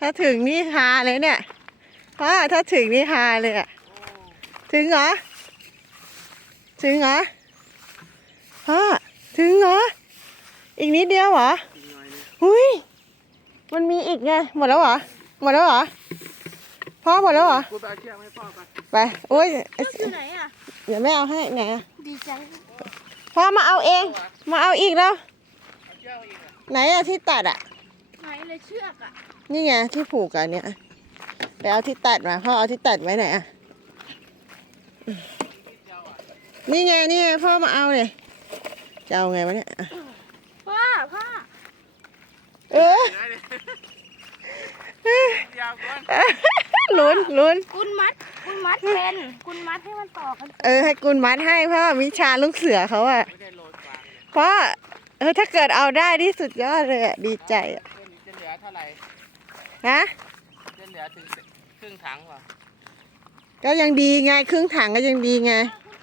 ถ้าถึงนี่ฮาเลยเนี่ยพ่อถ้าถึงนี่ฮาเลยอะถึงเหรอ ถึงเหรอพ่อถึงเหรอ อีกนิดเดียวเหรออีกหน่อยนึงหุยมันมีอีกไง หมดแล้วเหรอ หมดแล้วเหรอ พ่อหมดแล้วเหรอ กูไปเอาเชือกให้พ่อไปไปโอ้ยอยู่ไหนอะ เดี๋ยวแม่เอาให้ไหนอะดีจังพ่อมาเอาเอง มาเอาอีกแล้ว เอาเชือกอีกเหรอไหนอะที่ตัดอะไหนเลยเชือกอะ นี่ไงที่ผูกกันเนี่ยไปเอาที่ตัดมาพ่อเอาที่ตัดไว้ไหนอะนี่ไงนี่ไงพ่อมาเอาเลยจะเอาไงวะเนี่ยอะพ่อพ่อเออได้เลยยาวก่อนลุ้นลุ้นคุณมัดคุณมัดเป็นคุณมัดให้มันต่อกันเออให้กุลมัดให้พ่อวิชาลูกเสือเขาอะไม่ได้โรยฟางเลยพ่อเออถ้าเกิดเอาได้ที่สุดยอดเลยอะดีใจอะเส้นจะเหลือเท่าไหร่ นะจะเหลือถึงครึ่งถังเปล่าก็ยังดีไง ครึ่งถังก็ยังดีไง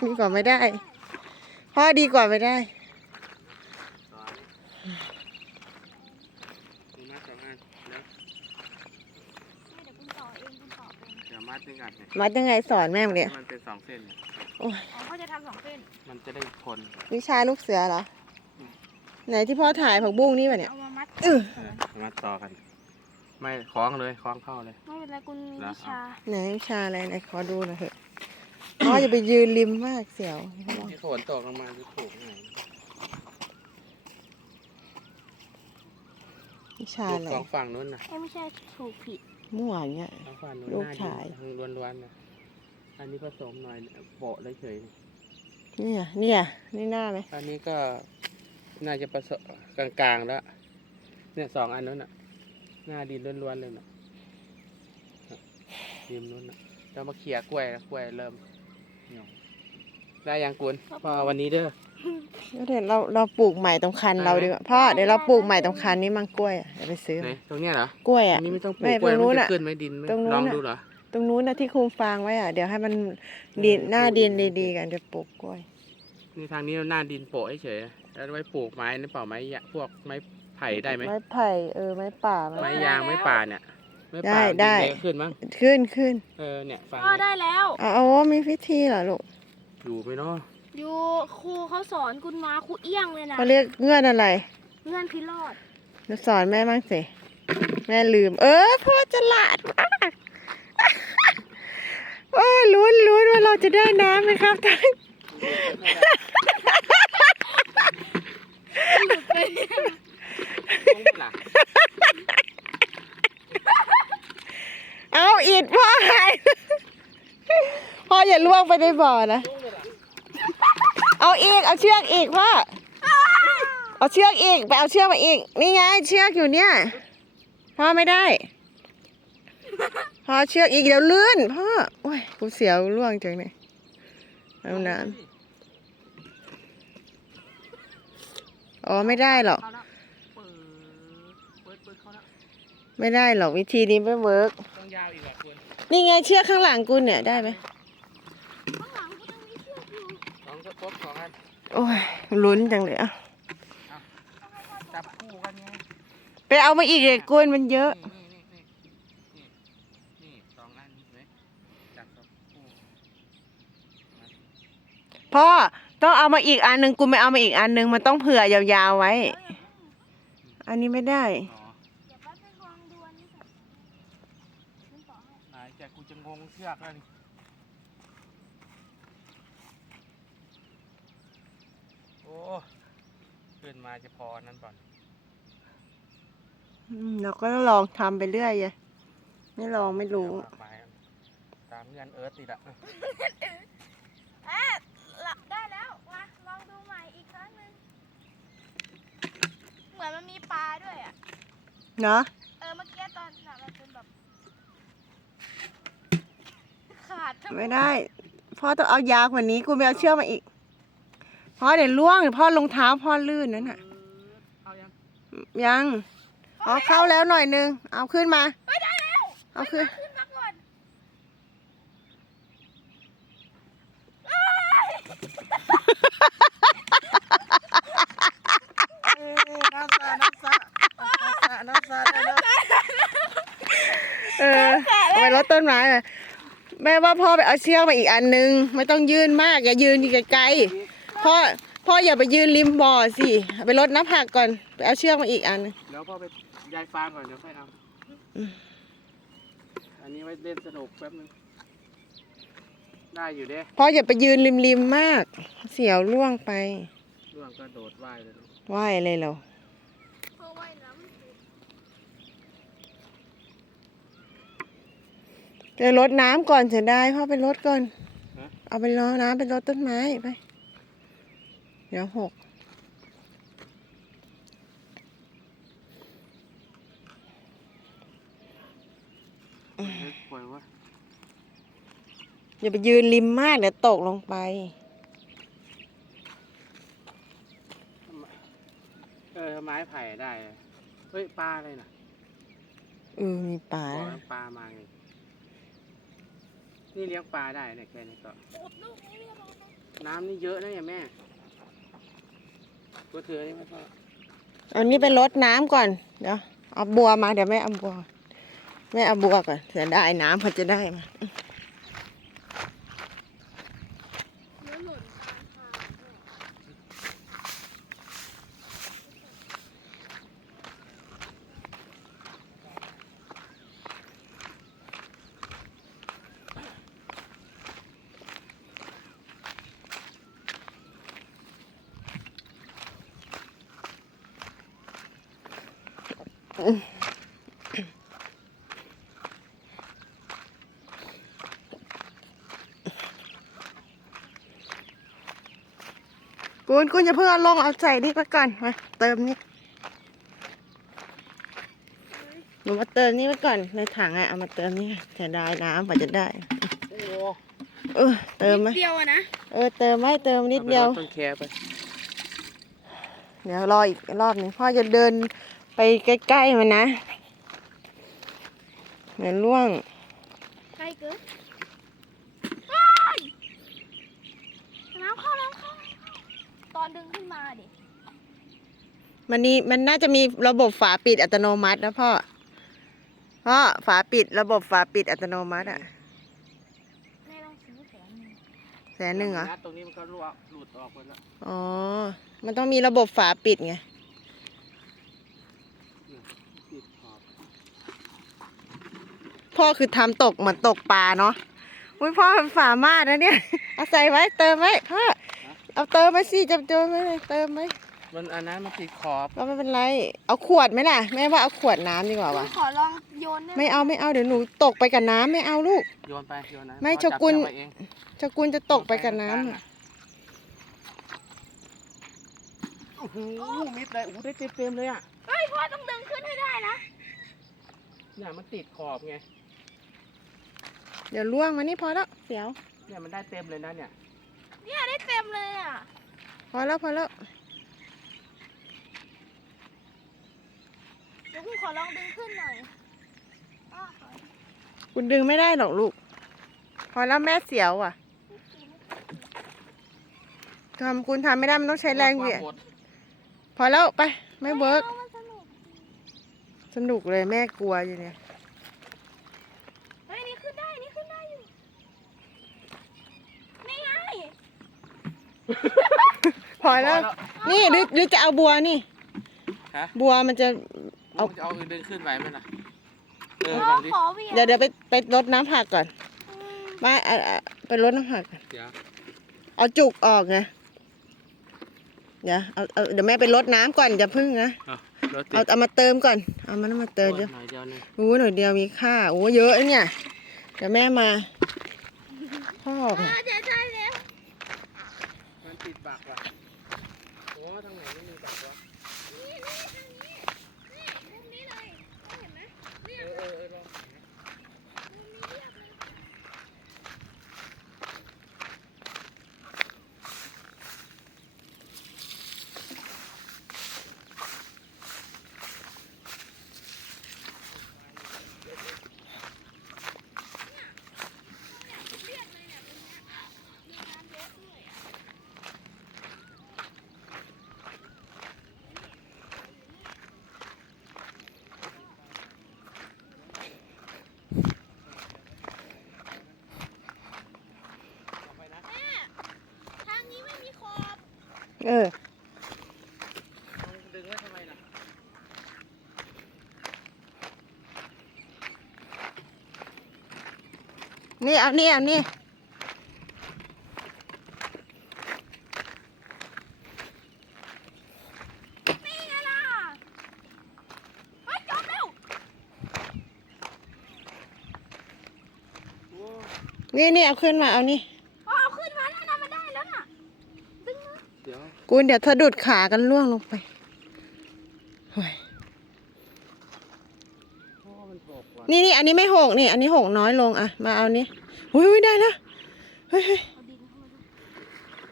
ดีกว่าไม่ได้พ่อดีกว่าไม่ได้สองดูมัดสองอันแล้วเดี๋ยวคุณต่อเองคุณต่อเป็นเดี๋ยวมัดด้วยกันเนี่ยมัดยังไงสอนแม่มงเนี่ยมันเป็นสองเส้นเนี่ยอ๋อเขาจะทำสองเส้น มันจะได้ทนวิชาลูกเสือเหรอ ไหนที่พ่อถ่ายผักบุ้งนี่วะเนี่ย เอามามัดเออเออมัดต่อกัน ไม่คล้องเลยคล้องเข้าเลย ไม่เป็นไรคุณมีเหรอวิชาไหนวิชาอะไรไหนขอดูหน่อยเถอะพ่อจะไปยืนริมมากเสียวที่ฝนตกลงมาจะถูกไงวิชาถูอะกไรสองฝั่งนู้นนะเอ้ยไม่ใช่ถูกผิดมั่วอย่างเงี้ยสองฝั่งนู้นลูกหน้าดินชายทางล้วนๆนะอันนี้ผสมหน่อยโปะเลยเฉยเนี่ยเนี่ยนี่หน้าไหมอันนี้ก็น่าจะผสมกลางๆแล้ว เนี่ยสองอันนู้นน่ะ หน้าดินล้วนๆเลยน่ะดินนู้นน่ะเรามาเขี่ยกล้วยนะกล้วยเริ่มเหี่ยวได้ยังกุลพอเอาวันนี้เด้อแล้วเดี๋ยวเราเราปลูกใหม่ตรงคันเราดีกว่าพ่อเดี๋ยวเราปลูกใหม่ตรงคันนี้มังกล้วยอะเดี๋ยวไปซื้อไหนมาตรงเนี้ยเหรอกล้วยอัอะนนี้ไม่ต้องปลูไม่กกล้วยตรงนู้มันนจะน่ะขึ้นไหมดินไหมตรงนู้นลองน่ะดูเหรอตรงนู้นนะที่คุมฟางไว้อะเดี๋ยวให้มันดินหน้าดินดีๆกันจะปลูกกล้วยนี่ทางนี้หน้าดินโปะเฉยๆแล้วไว้ปลูกไม้นี่เปล่าไม้ยะพวกไม้ ไผ่ได้ไหมไม้ไผ่เออไม้ป่าไม้ยางไม้ป่าเนี่ยไม้ป่าได้ดินได้เล็กขึ้นมั้งขึ้นขึ้นเออเนี่ยฝั่งพ่อนี้ได้แล้วเอาเอามีพิธีเหรอลูกอยู่ไหมเนาะอยู่ครูเขาสอนคุณมาครูเอี้ยงเลยนะเขาเรียกเงื่อนอะไร เงื่อนพิโรธเดี๋ยวสอนแม่บ้างสิแม่ลืม เออพ่อฉลาดมากโอ้ยลุ้นลุ้นว่าเราจะได้น้ำไหมครับท่านล่ะ เอาอิดพ่อหายพ่ออย่าล่วงไปในบ่อนะ เอาอีก เอาเชือกอีกพ่อ เอาเชือกอีก ไปเอาเชือกมาอีก นี่ไงเชือกอยู่เนี่ย พ่อไม่ได้ พ่อเชือกอีกเดี๋ยวลื่นพ่อ โอ้ยกูเสียวล่วงจังเลยเอาน้ำอ๋อไม่ได้หรอก เขาละเปิดเปิดเปิดเขาละ ไม่ได้หรอกวิธีนี้ไม่เวิร์กต้องยาวอีกอะคุณนี่ไงเชือกข้างหลังกูเนี่ยได้ไหมข้างหลังก็ต้องมีเชือกอยู่สองก็ครบสองอันโอ้ยลุ้นจังเลยอะจับคู่กันไงไปเอามาอีกเลยกุนมันเยอะ นี่นี่นี่นี่นี่สองอันเห็นไหมจับสองคู่พ่อต้องเอามาอีกอันหนึ่งกูไม่เอามาอีกอันหนึ่งมันต้องเผื่อยาวๆไว้ อันนี้ไม่ได้ อ๋อ เดี๋ยวแป๊บนึงลองดูอันนี้ก่อนคุณต่อให้ ไหนแกกูจะงง เชือกแล้วนี่โอ้ขึ้นมาจะพอนั่นก่อนอืมเราก็ลองทำไปเรื่อยไงไม่ลองไม่รู้เดี๋ยวเอาไม้ตามเงื่อนเอิร์ธติดอะอะละได้แล้วมาลองดูใหม่อีกครั้งหนึ่งเหมือนมันมีปลาด้วยอะเนาะ เออเมื่อกี้ตอนน่ะมันเป็นแบบ ขาดทั้งไม่ได้พ่อต้องเอายาวกว่านี้กูไม่เอาเชือกมาอีกพ่อเดี๋ยวล่วงเดี๋ยวพ่อรองเท้าพ่อลื่นนั่นน่ะ เอายังยังอ๋อเข้าแล้วหน่อยนึง เอาขึ้นมา เฮ้ยได้แล้วเอาขึ้น ขึ้นมาก่อนน้ำซาน้ำซาน้ำซาน้ำซาได้แล้วเออเอาไปรดต้นไม้อะ แม่ว่าพ่อไปเอาเชือกมาอีกอันนึง ไม่ต้องยืนมากอย่ายืนอยู่ไกลๆพ่อพ่ออย่าไปยืนริมบ่อสิเอาไปรดน้ำผักก่อนไปเอาเชือกมาอีกอันนึงแล้วพ่อไปยายฟางก่อนเดี๋ยวค่อยเอาอืมอันนี้ไว้เล่นสนุกแป๊บนึงได้อยู่เด้พ่ออย่าไปยืนริมริมๆมาก เสียวล่วงไปร่วงก็โดดว่ายเลยว่ายเลยเหรอ เพราะว่ายน้ำไม่เป็น จะรดน้ำก่อนจะได้พ่อไปรดก่อน เอาไปรอน้ำไปรดต้นไม้ไป เดี๋ยวหกนึกปล่อยว่าอย่าไปยืนริมมากเดี๋ยวตกลงไป เออไม้ไผ่ได้ เฮ้ยปลาอะไรน่ะเออมีปลาบอกแล้วปลามาไง นี่เลี้ยงปลาได้เนี่ยแค่นี้ก็โอ้ลูกนี้เรียบร้อยแล้วน้ำนี่เยอะนะเนี่ยแม่ตัวเถือนี่ไม่พอเอานี้ไปรดน้ำก่อน เดี๋ยวเอาบัวมาเดี๋ยวแม่เอาบัวแม่เอาบัวก่อนจะได้น้ำเขาจะได้มา เนื้อหล่นกลางทางด้วย กุนกุนอย่าเพิ่งเอาลงเอาใส่นี่ไปก่อนมาเติมนี่หนูมาเติมนี่ไว้ก่อนในถังอะเอามาเติมนี่จะได้น้ำกว่าจะได้โอ้โหเออเติมไหมนิดเดียวอะนะเออเติมไว้เติมนิดเดียว อาไปรต้นแคไปเดี๋ยวรออีกรอบหนึ่งพ่อจะเดินไปใกล้ๆมันนะเดี๋ยวล่วง ใกล้เกินว้ายน้ำเข้าน้ำเข้าน้ำเข้า ตอนดึงขึ้นมาดิมันนี่มันน่าจะมีระบบฝาปิดอัตโนมัตินะพ่อพ่อฝาปิดระบบฝาปิดอัตโนมัติอะแม่ต้องซื้อแสนหนึ่งแสนหนึ่งเหรอตรงนี้มันก็รั่วหลุดออกไปแล้วอ๋อ มันต้องมีระบบฝาปิดไงติดขอบพ่อคือทำตกเหมือนตกปลาเนาะอุ้ยพ่อเป็นฝามาดนะเนี่ย เอาใส่ไว้เติมไว้พ่อ เอาเติมไว้สิจับโจมไว้เลยเติมไว้มันอันนั้นมันติดขอบก็ไม่เป็นไร เอาขวดไหมล่ะแม่ว่าเอาขวดน้ำดีกว่าวะขอลองโยนได้หไม่เอาไม่เอาเดี๋ยวหนูตกไปกับน้ำไม่เอาลูก โยนไปโยนนะไม่พ่อจับโชกุนจับไว้เองเจะกุลจะตกไปกับน้ำอะโอ้โหมิดเลยโอ้โหได้เต็มๆเลยอะเฮ้ยพ่อต้องดึงขึ้นให้ได้นะ เนี่ยมันติดขอบไงเดี๋ยวล่วงมานี่พอแล้วเสียวเนี่ยมันได้เต็มเลยนะเนี่ย เนี่ยได้เต็มเลยอะ พอแล้วพอแล้วเดี๋ยวคุณขอลองดึงขึ้นหน่อยอ้อขอคุณดึงไม่ได้หรอกลูก พอแล้วแม่เสียวอะทำคุณทำไม่ได้มันต้องใช้แรงเหวี่ยงความหดพอแล้วไปไม่เวิร์กอามันสนุก สนุกเลยแม่กลัวอยู่เนี่ย เฮ้ยนี่ขึ้นได้ นี่ขึ้นได้อยู่ นี่ไง พอแล้ว นี่หรือหรือจะเอาบัวนี่ ฮะ บัวมันจะ เอา เอาเอาดึงขึ้นไหวไหมล่ะเออพ่ลอองดิขอเวียนเดี๋ยวเดี๋ยวไปไปรดน้ำผักก่อนอืมมาอะอะไปรดน้ำผักก่อนเดี๋ยวเอาจุกออกไงเดี๋ยวเอาเอาเดี๋ยวแม่ไปรดน้ำก่อนอย่าพึ่งนะรถติเอาดเอามาเติมก่อน เอามันมาเติมเดี๋ยวหน่อยเดียวนึงโอ้หน่อยเดียวมีค่า โอ้เยอะนะเนี่ย เดี๋ยวแม่มาพ่อเออใช่ใช่แล้วมันติดปากว่ะโอ้ทางไหนไม่มีปากวะ นี่นี่ทางนี้ นี่มุมนี้เลยเห็นไหมนี่ เออเออเออลอง มุมนี้เรียบเลยเรียบเลยเนี่ยตรงเนี้ย เออ ดึงไว้ทำไมล่ะนี่เอานี่เอานี่นี่ไงล่ะเฮ้ยจบแล้วโอ้นี่นี่เอาขึ้นมาเอานี่ กูเดี๋ยวสะดุดขากันล่วงลงไปโอ้ยโอ้มันหกว่ะนี่นี่อันนี้ไม่หกนี่อันนี้หกน้อยลงอะ มาเอานี้อุ้ยอุ้ยได้แล้วเฮ้ยเฮ้ย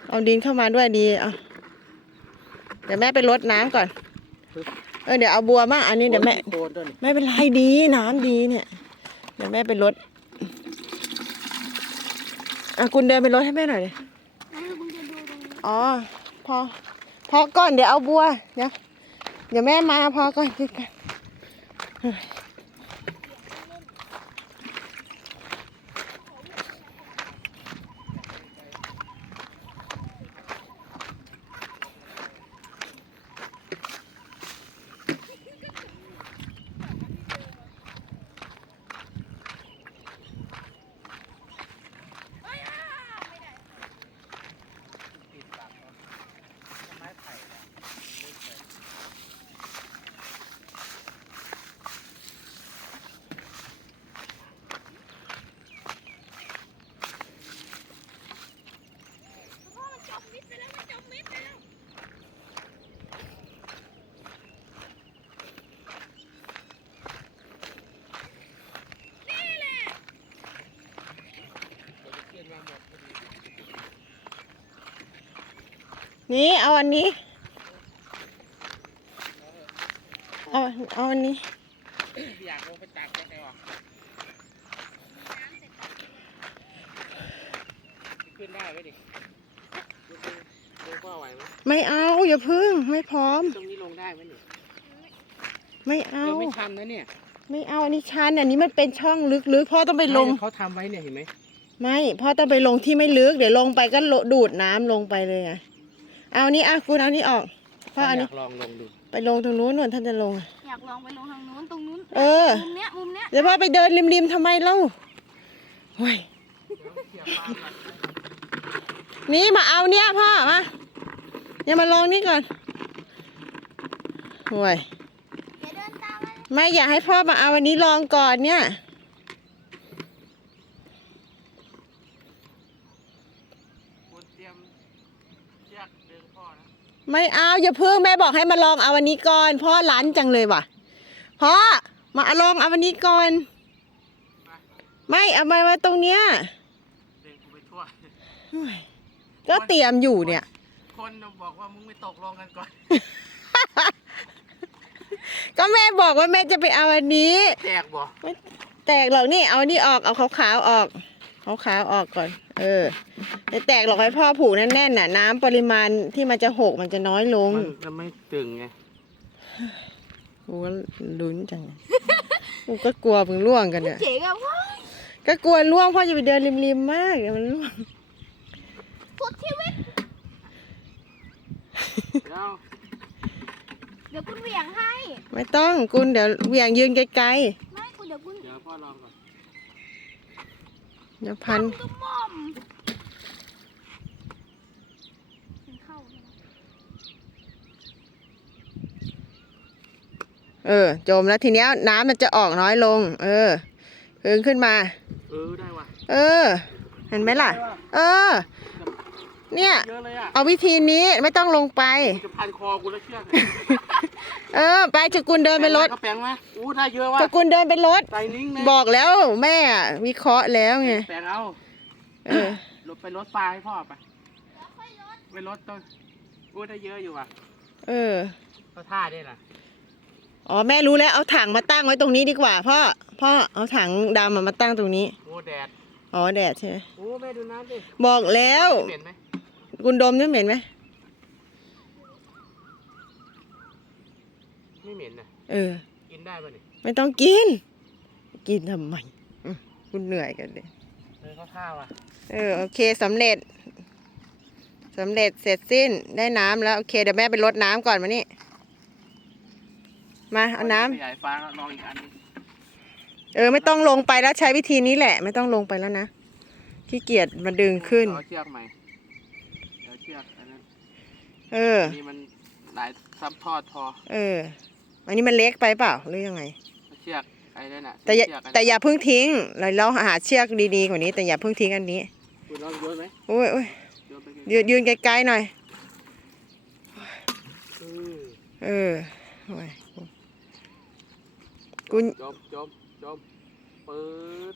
เอาดินเข้ามาด้วยเอาดินเข้ามาด้วยดีเอาเดี๋ยวแม่ไปรดน้ำก่อน เออเดี๋ยวเอาบัวมาอันนี้เดี๋ยวแม่โคนต้นไม่เป็นไรดีน้ำดีเนี่ย เดี๋ยวแม่ไปรดอะคุณเดินไปรดให้แม่หน่อยดิแล้วคุณจะดูตรงนี้อ๋อ พอ พอก่อนเดี๋ยวเอาบัวเดี๋ยวเดี๋ยวแม่มาพอก่อนคิดกัน นี่เอาอันนี้ เอาเอาอันนี้ อยากลงไปตักแกออกขึ้นได้ไหมดิดูดูดูพ่อไหวไหมไม่เอา อย่าพึ่งไม่พร้อม ตรงนี้ลงได้ไหมนี่ไม่เอาเออไม่ชันนะเนี่ยไม่เอาอันนี้ชันอันนี้มันเป็นช่องลึกๆพ่อต้องไปลง เขาทำไว้เนี่ยเห็นไหม ไม่พ่อต้องไปลงที่ไม่ลึก เดี๋ยวลงไปก็โลดูดน้ำลงไปเลยไง เอานี่อะคุณเอานี่ออกพ่ออันอนี้ยากลองลงดูไปลงตรงนู้นนู่นท่านจะลงอะอยากลองไปลงทางนู้นตรงนู้นเออ มุมเนี้ยมุมเนี้ยเดี๋ยวพ่อไปเดินริมๆทำไมเล่าโอ้ยนี่มาเอาเนี่ยพ่อมาอย่ามาลองนี่ก่อนโอ้ยอย่าเดินตามมันไม่อยากให้พ่อมาเอาวันนี้ลองก่อนเนี่ย ควรเตรียมเชือกดึงพ่อนะ ไม่เอาอย่าเพิ่งแม่บอกให้มาลองเอาวันนี้ก่อนพ่อร้านจังเลยว่ะพ่อมาลองเอาวันนี้ก่อน ไม่เอามาไว้ตรงเนี้ยดึงกูไปทั่วโอ้ยก็เตรียมอยู่เนี่ย คนบอกว่ามึงไม่ตกลงกันก่อน ก็แม่บอกว่าแม่จะไปเอาอันนี้ แตกบ่แตกหรอกนี่เอาอันนี้ออกเอาขาวๆออก ขาวๆออกก่อน เออไม่แตกหรอกให้พ่อผูกแน่นๆน่ะ น้ำปริมาณที่มันจะหกมันจะน้อยลงมันจะไม่ตึงไงกูก็ลุ้นจังเลยกูก็กลัวมึงล่วงกันเนี่ย เจ๋งอะว้ายก็กลัวล่วงพ่อจะไปเดินริมๆมากเดี๋ยวมันล่วง สุดชีวิตเดี๋ยวเดี๋ยวคุณเหวี่ยงให้ ไม่ต้องกุนเดี๋ยวเหวี่ยงยืนไกลไม่คุณเดี๋ยวคุณ เดี๋ยวพ่อลองก่อนๆ เดี๋ยวพันตุ้มมอมกินข้าวไหมเออ จมแล้วทีเนี้ยน้ำมันจะออกน้อยลง เออพึงขึ้นมา เออ ได้ว่ะ เออ เห็นไหมล่ะ เออ เนี่ย เยอะเลยอะเอาวิธีนี้ไม่ต้องลงไป จะพันคอกูแล้วเชือกเออ ไปจะกุลเดินไปรถก็แปลงไหมอู้ได้เยอะว่ะจะกุลเดินไปรถใส่นิ้งเลยบอกแล้วแม่อะวิเคราะห์แล้วไงแปลงเอาเออรถไปรถปลาให้พ่อไปไปรถต้นอู้ได้เยอะอยู่ว่ะ เออก็ท่าได้ล่ะอ๋อแม่รู้แล้วเอาถังมาตั้งไว้ตรงนี้ดีกว่าพ่อพ่อเอาถังดำอะมาตั้งตรงนี้โอ้แดดอ๋อแดดใช่ไหมโอ้แม่ดูน้ำดิบอกแล้วเหม็นไหม คุณดมนี่เหม็นไหมไม่เหม็นนะเออ กินได้ป่ะนี่ไม่ต้องกิน กินทำไมอืมคุณเหนื่อยกันเลยเออเขาท่าว่ะเออโอเคสำเร็จสำเร็จเสร็จสิ้นได้น้ำแล้วโอเคเดี๋ยวแม่ไปรดน้ำก่อนมานี่มาเอาน้ำขยายฟ้าแล้วลองอีกอันหนึงเออไม่ต้องลงไปแล้วใช้วิธีนี้แหละ ไม่ต้องลงไปแล้วนะขี้เกียจมาดึงขึ้น เอาเชือกใหม่เดี๋ยวเชือกอันนั้น เอออันนี่มันหลายซับทอดพอเออ อันนี้มันเล็กไปเปล่าหรือยังไงเอาเชือกไอ้นั่นน่ะแต่อย่าเชืกนนั้นแต่อย่าเพิ่งทิ้งเราเราหาเชือกดีๆกว่านี้ แต่อย่าเพิ่งทิ้งอันนี้คุณลองโยนไหมโอ้ยโอ้ยโยนไปไกลๆยืนยืนไกลๆหน่อยอืมเออโอ้ยกูจมจมจมปื๊ด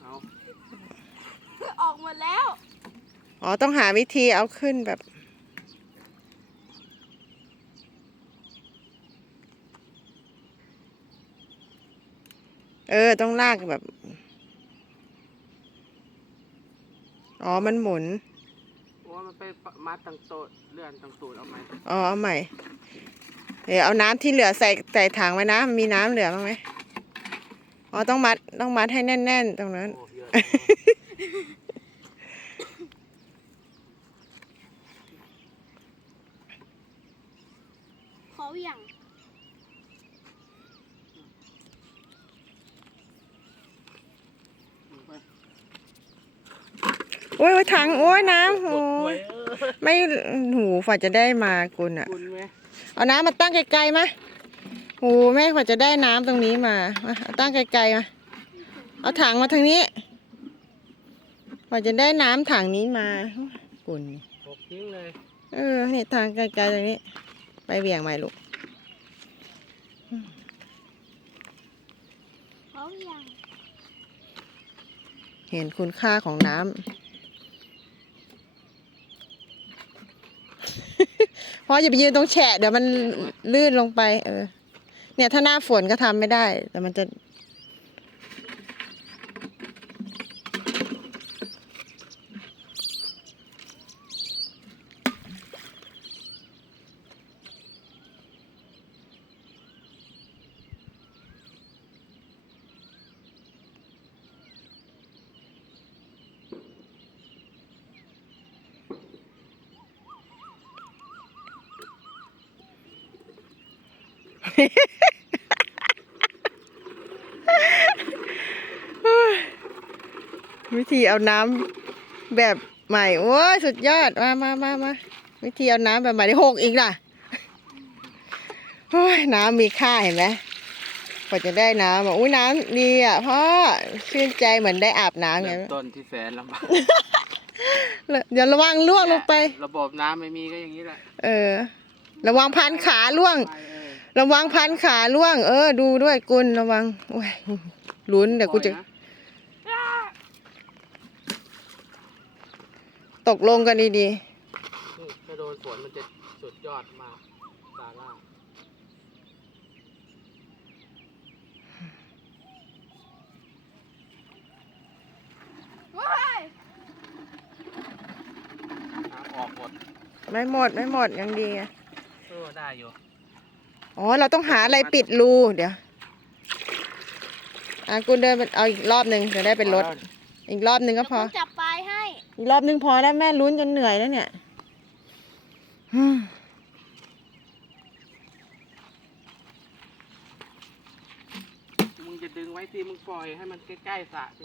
เอาออกหมดแล้ว อ๋อ ต้องหาวิธีเอาขึ้นแบบ เออ ต้องลากแบบ อ๋อ มันหมุน โอ้ยมันไปมัดตังโตดเลื่อนตังตูดเอาไหมอ๋อ เอาใหม่ เดี๋ยวเอาน้ำที่เหลือใส่ใส่ถังไว้นะ มีน้ำเหลือบ้างไหมอ๋อ ต้องมัด ต้องมัดให้แน่น ๆ ตรงนั้น โอ้เยอะ เขาอย่างไปโอ้ยโอ้ยถังโอ้ยน้ำโหปวดหัวเออไม่หูฝ่าจะได้มาคุณอะคุณไหมเอาน้ำมาตั้งไกลๆมาโอ้แม่กว่าจะได้น้ำตรงนี้มามาเอาตั้งไกลๆมาเอาถังมาทางนี้กว่าจะได้น้ำถังนี้มากุนหกทิ้งเลยเออนี่ทางไกลๆตรงนี้ไป เบี่ยงใหม่ลูกเขาอย่างเห็นคุณค่าของน้ำ เพราะอย่าไปยืนตรงแฉะเดี๋ยวมันลื่นลงไป เออ เนี่ยถ้าหน้าฝนก็ทำไม่ได้ แต่มันจะ วิธีเอาน้ำแบบใหม่โอ้ยสุดยอดมามามามาวิธีเอาน้ำแบบใหม่ได้หกอีกล่ะโอ้ยน้ำมีค่าเห็นไหมกว่าจะได้น้ำอะอุ้ยน้ำดีอะพ่อชื่นใจเหมือนได้อาบน้ำไงเริ่มต้นที่แสนลำบากอย่าระวังล่วงลงไป ระบบน้ำไม่มีก็อย่างนี้แหละเออ ระวังพันขาล่วงไปเออระวังพันขาล่วง เออ ดูด้วยกุลระวังโอ้ยลุ้นเดี๋ยวกูจะ ปล่อยน ตกลงกันดีนี่ถ้าโดนฝนมันจะสุดยอดมากซาร่าว้ายน้ำออกหมดๆ ไม่หมดไม่หมดยังดีไงเออได้อยู่อ๋อ เราต้องหาอะไรปิดรู เดี๋ยวอะกุลเดินไปเอาอีกรอบหนึ่งจะได้เป็นรถ อีกรอบหนึ่งก็พอเดี๋ยวผมจับปลายให้ อีกรอบหนึ่งพอแล้วแม่ลุ้นจนเหนื่อยแล้วเนี่ยอืมมึงจะดึงไว้สิมึงปล่อยให้มันใกล้ๆสระสิ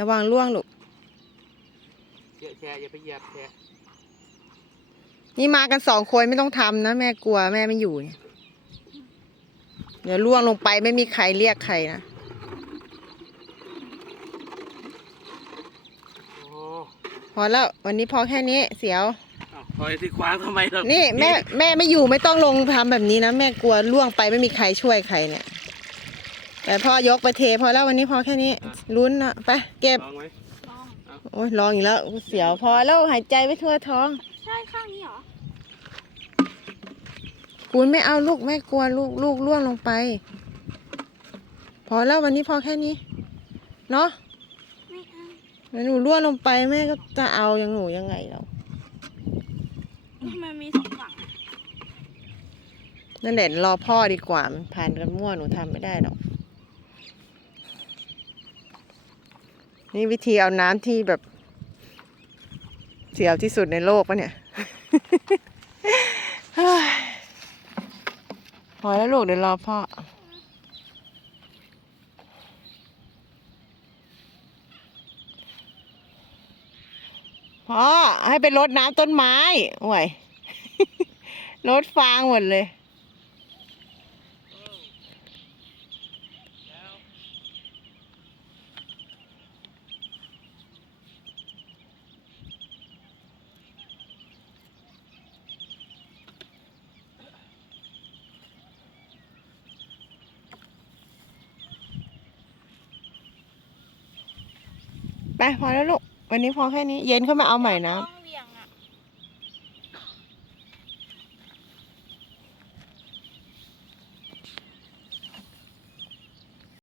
ระวังล่วงลูกเยอะแชร์อย่าไปเหยียบแชร์นี่มากันสองคนไม่ต้องทำนะแม่กลัวแม่ไม่อยู่เนี่ยเดี๋ยวล่วงลงไปไม่มีใครเรียกใครนะ โอ้ พอแล้ววันนี้พอแค่นี้เสียวอ้าวปล่อยที่ขวางทำไมล่ะนี่แม่แม่ไม่อยู่ไม่ต้องลงทำแบบนี้นะแม่กลัวล่วงไปไม่มีใครช่วยใครเนี่ย แต่พ่อยกไปเทพอแล้ววันนี้พอแค่นี้ลุ้นนะไปเก็บลองไหมลองโอ้ยลองอีกแล้วเสียวพอแล้วหายใจไม่ทั่วท้อง ใช่ข้างนี้เหรอคุณไม่เอาลูกแม่กลัวลูกลูกล่วงลงไป พอแล้ววันนี้พอแค่นี้ เนาะ ไม่เอาเดี๋ยวหนูล่วงลงไปแม่ก็จะเอายังหนูยังไงเรามันมีสองฝั่งนั่นแหละรอพ่อดีกว่ามันผ่านกันมั่วหนูทำไม่ได้หรอก นี่วิธีเอาน้ำที่แบบ เสียวที่สุดในโลกปะเนี่ยเฮ้ยพอแล้วลูกเดี๋ยวรอพ่อ พ่อให้ไปรดน้ำต้นไม้โอ้ยรดฟางหมดเลยไปพอแล้วลูก วันนี้พอแค่นี้ เย็นเข้ามาเอาใหม่นะต้อง